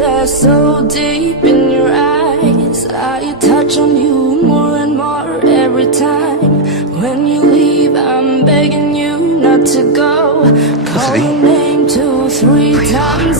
wonder so deep in your eyes. I touch on you more and more every time. When you leave, I'm begging you not to go. Call your name 2, 3 times